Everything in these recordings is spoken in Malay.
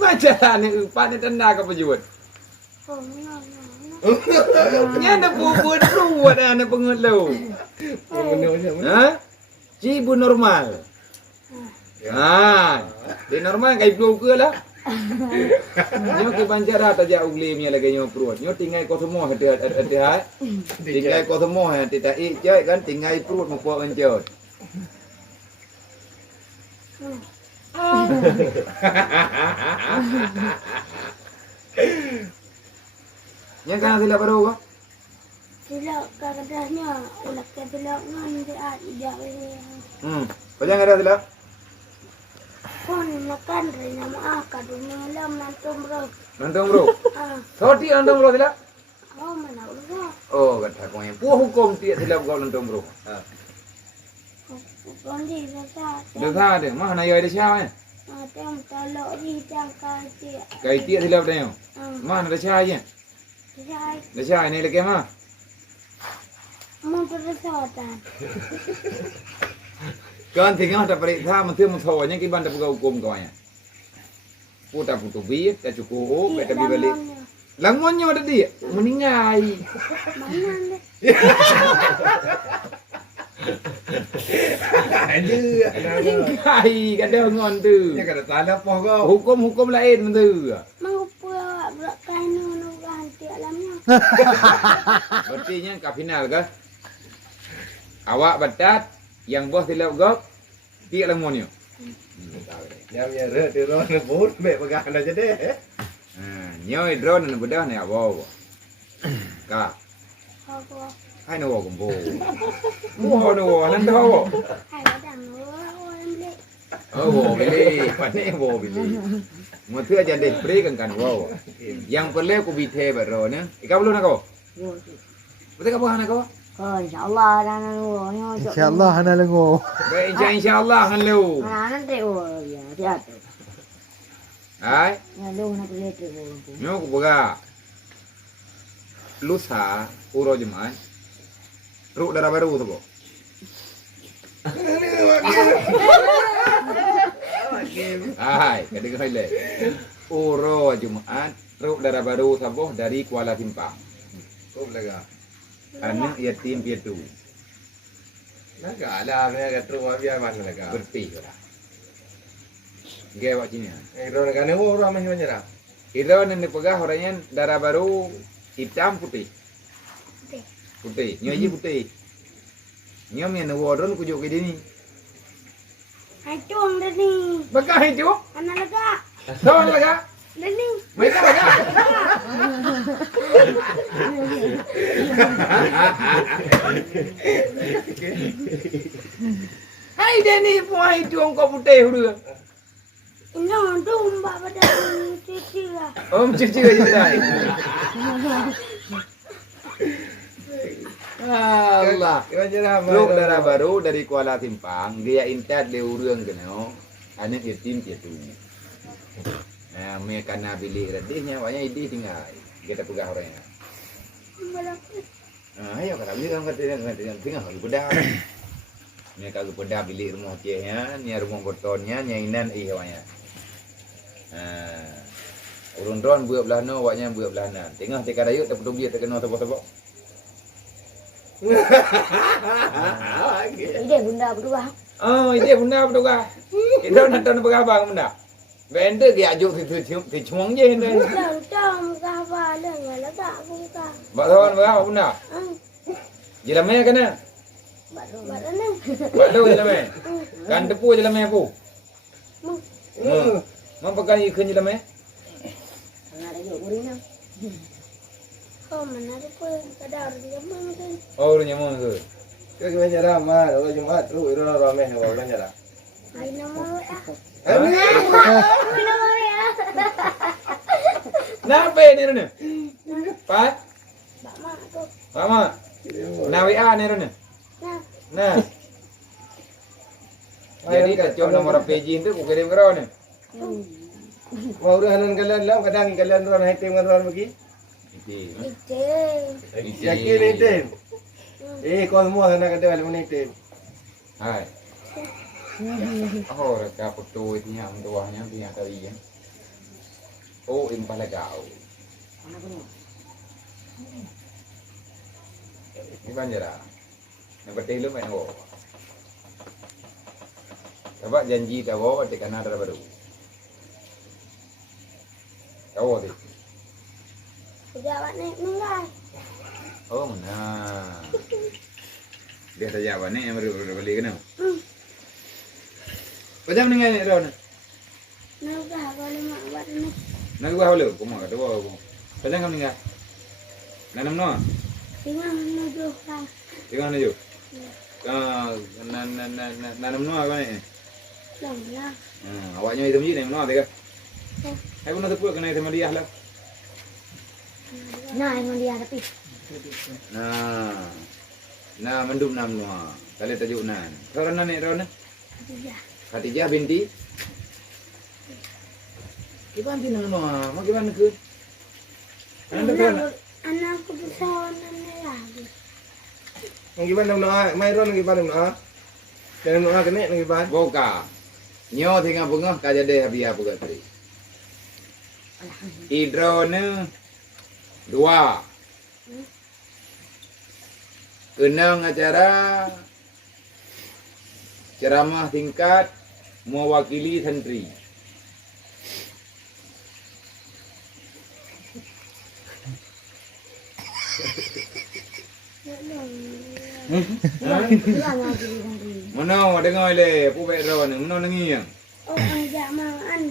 baca ni upan ni tenda ke pejut. Ni ada buat buat ada pengelu. Ha? Cibu normal. Ha, di normal kai blue ke lah. Nyo ke banjara ta ja ugli mi lagi nyo perut. Nyo tinggal ko semua ada. Tinggal ko semua tidak ijai kan tinggal perut mo po enjot. Yang kan sila baru ko? Sila kadahnya ulah ke sila ngan dia ida we. Pajang ada sila? Kon makan rin nama kadung lam nantum bro. Nantong bro. Ah, Thoti nantong bro sila? oh mana ulah. Oh, kata ko yang puah hukum tiap sila kau nantong bro. Kon di rasa. Dah ada, mah na yoi dah siapa? Ah, tem talo di jangka dia. Kai tiap sila dah yo. Mah na dah siapa je? Sai Dah siapa ni lagi mah? mun tersatan. Kan tinggal tak periksa mesti mutawanya kiban tak buka hukum kau ya. Putar putu bi, tak cukup, tak balik. Langonnya ada dia, meningai. Mana ni? Meningai, kadang ngon tu. Dia kata tak ada apa kau. Hukum-hukum lain tu. Mengapa berat kainu nu ganti alamnya? Berarti kat final ke? Awak batat yang bos tidak gok, tiak langonnya. Dia punya rek di roh nebut, mek pegang aja deh. Nyoi drone ni bedah ni awak. Kak, Apa? hai no kumbo. Buah no, nan tahu. Hai kadang orang beli. Oh, beli. Mana bo beli. Mesti aja deh beri kan wow. Yang perlu aku bite baru ni. Ika belum nak kau? Betul kau nak kau? Oh, insyaallah dan nu. InsyaAllah hana lengo. Baik insya-Allah kan lu. Mana nanti oh ya, dia tu. Hai, Ya lu nak lihat tu. nyo aku boga. Lusa uro jemaah. Ruk darah baru tu kok. Hai, kadang kali. Uro Jumaat, ruk darah baru saboh dari Kuala Simpang. Kau belaga. Anak yatim piatu. Naga lah, ni kata rumah biar mana naga. Berpi lah. Gaya wak Cina. Roh naga ni orang macam mana dah? Iro ni pegah orangnya darah baru hitam putih. Putih. Nyo je putih. Nyo yang wadon kujuk ke dini. Hai cung dah ni. Bakah itu? Anak lega. Tahu laga? Dah ni. Mereka laga. Hai Deni puai itu kau putih dulu. Ini tu mbak pada cuci lah. Om cuci aja dah. Allah. Macam mana? Lu darah baru dari Kuala Simpang, dia intat dia urang kena. Anak yatim piatu. Mereka nak bilik radihnya, banyak idih tinggal. Kita pegah orangnya. Ayo kata bilik kan kata tinggal kalau bedah. Mereka kalau bedah bilik rumah cehnya, ni rumah betonnya, nyainan banyak. Urun drone buat belah no, waknya buat belah nan. Tengah tika dayut tak perlu biar terkena tebak-tebak. Ide bunda berdua. Oh, ini bunda berdoa. Kita nak tahu berapa bunda. Benda dia ajuk di cuang je ni. Cang apa le ngala tak buka. Batawan berapa bunda? Jelamai kena. Baru ni. Balu jelamai. Kan tepu jelamai aku. Mau pakai ikan jelamai? Ada juga burina. Oh, mana ada pun kadar dia mungkin. Oh, ru nyamon tu. Kau macam mana? Mah, kalau Jumaat tu itu ramai hewan macam mana? Ai nama ya. Ini. Nama ya. Napa ni rene? Pak? Bak mak tu. Mama. Nah WA ni rene. Nah, Nah. Jadi kacau nomor PJ tu aku kirim ke kau ni. Mau udahan kalian lah, kadang kalian orang hitam kan orang pergi. ite. Yakin hitam. Kau semua sana kata kalau mana hitam. Hai. Oh, reka foto itu yang tuahnya punya tadi ya. Oh, impah legau. Ini banjara. Yang penting lu main wo. Coba janji kau di Kanada baru. Kau di. Pejabat naik nilai. Oh, nah. Dia saja apa nih yang baru beli kena. Macam ni kan Ron? Nggak boleh mak buat ni. Nak gua hulu, kau mau kata gua. Macam kamu ni kan? Nanam no? Tinggal menuju lah. Tengah nuju. Nanam no apa ni? Long lah. Awaknya itu mesti nanam no tega. Hai pun ada pula kena itu dia lah. Nah, yang dia tapi. Nah mendum nam no. Kali tajuk nan. Orang ni Ron? Iya. Khadijah binti. Gimana sih nama? Mau gimana ke? Anakku bersawan lagi. Gimana nak? Mai Ron gimana nak? Jangan nak kena gimana? Boka. Nyo tinggal bunga kaja deh biar buka tadi. Hidrone 2. Kenang acara ceramah tingkat mewakili santri. Mana dengar le, pu baik ron, mana nengi yang? Oh, ajak mangan.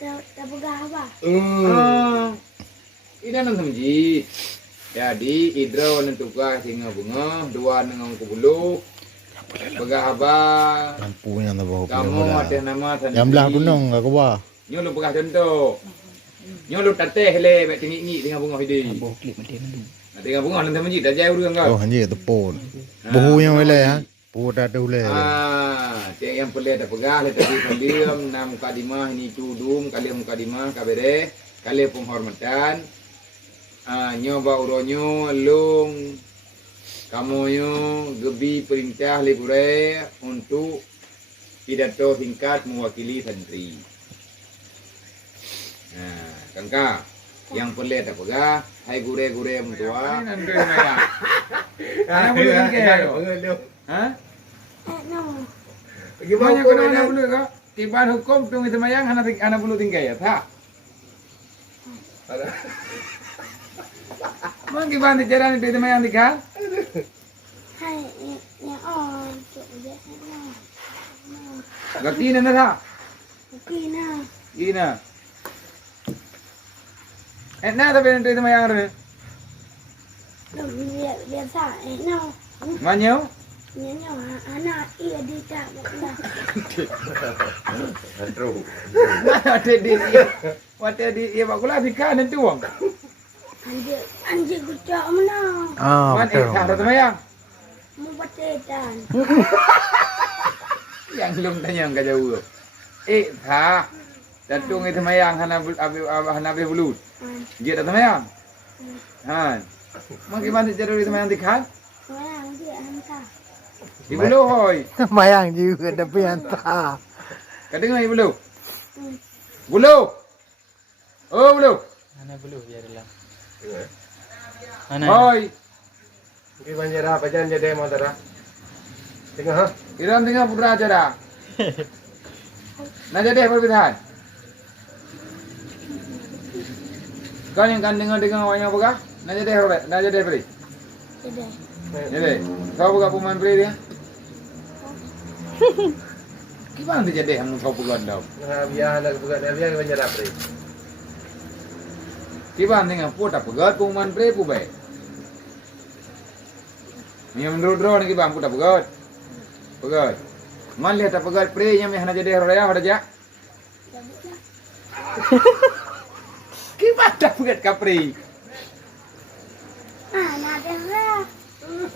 Tak pegah apa? Ini nang semji. Jadi hidro nentukan singa bunga, 2 nengang kubulu. Pegah apa? Lampunya na bawa. Kamu ada nama santri. Yang belah gunung enggak ke bawah. Nyo lu pegah contoh. Nyo lu tateh le, baik tinggi-tinggi dengan bunga hidi. Bawa klip mati nanti. Dengan bunga nanti semji dah jauh dengan kau. Oh, hanya tepun. Buhu yang wilai ha. Buhu dah ada wilai. Cik yang pelih ada pegah le tadi pendiam 6 mukadimah ini cudum kali mukadimah kabere kali penghormatan. Nyoba uronyo lung kamoyo gebi perintah libure untuk pidato singkat mewakili santri. Nah, kangka yang pelih ada pegah, hai gure-gure mentua. Nanti naya. Anak bulu tinggal. Hah? No. Gimana kau anak bulu kau? Kiban hukum tung itu mayang anak bulu tinggal ya, tak? Mang kiban di jalan itu mayang tiga? Hai, yang on. Cuba Gak kini nada? Kina. Kina. Nah tapi itu mayang ada. Biasa, no. Manyo? Nyanyo, anak iya di tak lah. Ada di. Wate di ya bakulah bika nanti uang. Anjir kucak mana? Man ada mayang. Mau patetan. Yang belum tanya enggak jauh. Tha. Datung itu mayang hana belut. Dia datang mayang. Han. Mang gimana cara itu mayang tikan? Mayang dia hantar. Ibu lu hoi. Mayang juga tapi hantar. Kadang ibu lu. Bulu. Oh bulu. Mana bulu biarlah. Hoi. Gimana cara apa jangan jadi mantara? Tengah ha? Iran tengah putra acara. Nah jadi perbedaan. Kau yang kan dengar awaknya apa? Nah jadi beri. Jadi. Jadi, kau buka pemain beri dia. Gimana tu jadi hang kau buka dau? Biar nak bukan biar gimana cara apa? Gimana dengan putar pegat pemain beri pu baik. Yang menurut ni gimana putar pegat? Pegat. Man lihat pegat beri yang hana jadi raya ada jak. Gimana pegat kapri? Nak dah.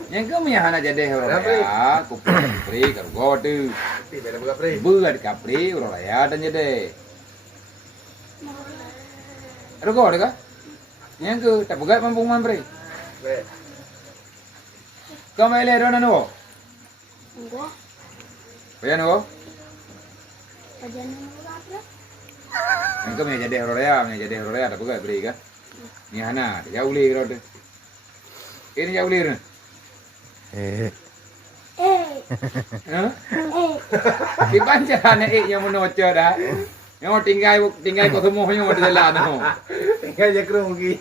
Yang kau punya hana jadi raya, ku kapri kau tu. Tidak buka pre. Buat kapri raya dan jadi. Ada kau ada kah? Yang ke tak pegat mampu man beri. Kau main lera nano? Enggak. Kaya nano? Kajian apa? Engkau punya jadi Rorea, tak boleh beli kan? Ni Hana, jauh beli kau tu. Ini jauh beli ni. Hah? Kiban jalan yang menocor dah. Yang tinggal kau semua yang ada jalan tu. Tinggal je kerugi.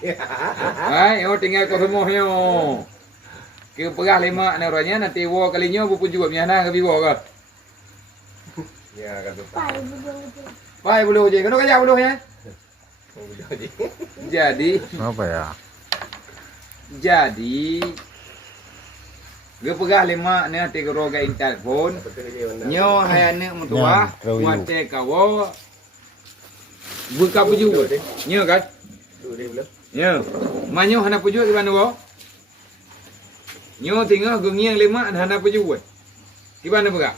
Yang tinggal kau semua yang. Kau perah lima ni orangnya nanti war kalinya pun juga punya Hana ke biwa ke? Ya kata. Pai bulu je, kau kerja bulu ya? Jadi. Apa ya? Jadi gue pegah lima ni nanti kau roga interphone. Nyo hai anak mentua, mate kawo. Buka puju. Nyo kan? Nyo. Manyo hana puju di mana wo? Nyo tinggal gengiang lima hana puju. Di mana pegah?